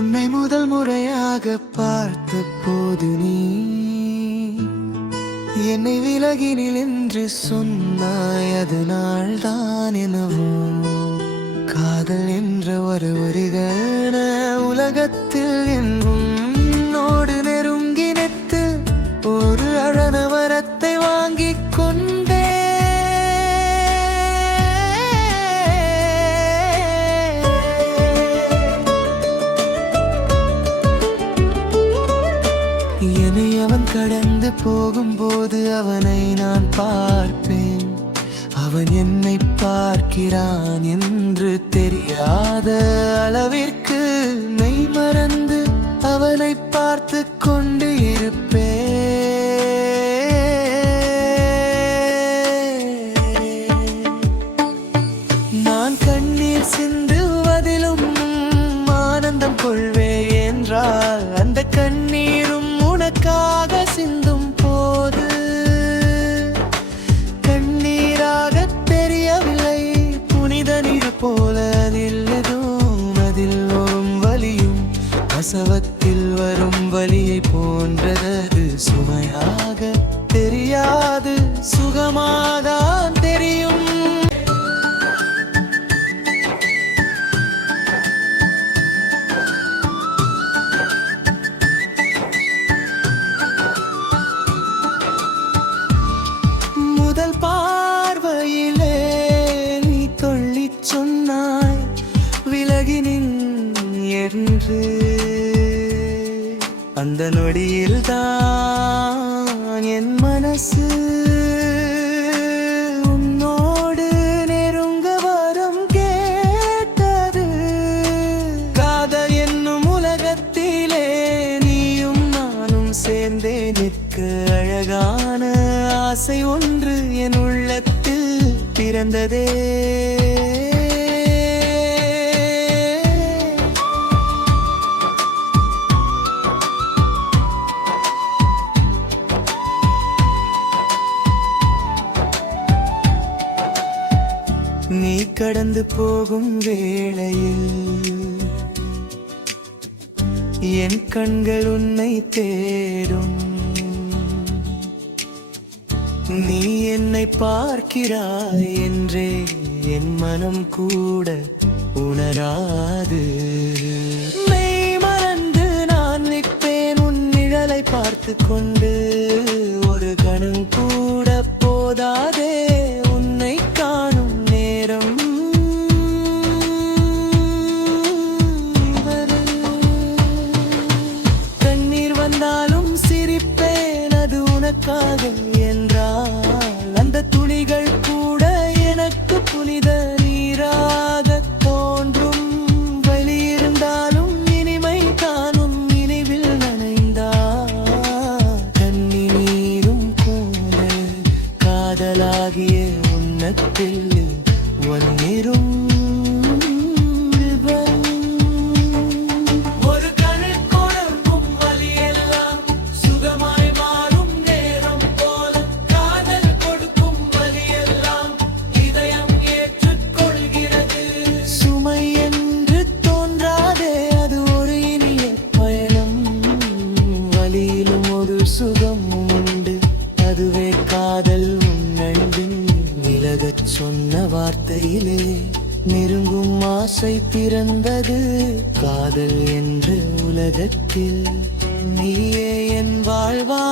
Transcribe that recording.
உன்னை முதல் முறையாக பார்த்த போது நீ என்னை விலகினில் என்று சொன்னாய். அது நாள்தான் எனவோ காதல் என்ற ஒரு வருகான உலகத்தில் என்றும் நோடு நெருங்கி நிற்று ஒரு அழன வரத்தை வாங்கிக் கொண்டே என்னை அவன் கடந்து போகும்போது அவனை நான் பார்ப்பேன். அவன் என்னை பார்க்கிறான் என்று தெரியாத அளவிற்கு மெய் மறந்து அவனை பார்த்து கொண்டு இருப்பேன். நான் கண்ணீர் சிந்துவதிலும் ஆனந்தம் கொள்வேன் என்றால் அந்த கண்ணீரும் உனக்காக சிந்தும் போது கண்ணீராக தெரியவில்லை. புனித நீர் போல அதில் வரும் வலியும் அசவத்தில் வரும் வலியை போன்றது. சுமையாக தெரியாது, சுகமாதான் தெரியும். முதல் பார்வையிலே நீ சொல்லிச் சொன்னாய் விலகினின் என்று. அந்த நொடியில் தான் என் மனசு உன்னோடு நெருங்க வரம் கேட்டது. காதல் என்னும் உலகத்திலே நீயும் நானும் சேர்ந்தே நிற்க அழகான ஆசை ஒன்று என் உள்ளத்தில் பிறந்ததே. நீ கடந்து போகும் வேளையில் என் கண்கள் உன்னை தேடும். நீ என்னை பார்க்கிறாய் என்றே என் மனம் கூட உணராது. மெய் மறந்து நான் நிற்பேன் உன் நிழலை பார்த்து கொண்டு. ஒரு கணம் கூட போதாதே உன்னை காணும் நேரம். கண்ணீர் வந்தாலும் சிரிப்பேன் அது உனக்காக என்றால் அந்த துளிகள் கூட எனக்கு புனித நீராக தோன்றும். வெளியிருந்தாலும் இனிமை காணும் நினைவில் நனைந்தால் கண்ணீரும் கூட காதலாகிய உன்னத்தில் வன்னிரும். சுகம் உண்டு அதுவே காதல் உன்னண்டு. விலகச் சொன்ன வார்த்தையிலே நெருங்கும் ஆசை பிறந்தது. காதல் என்ற உலகத்தில் நீயே என் வாழ்வா.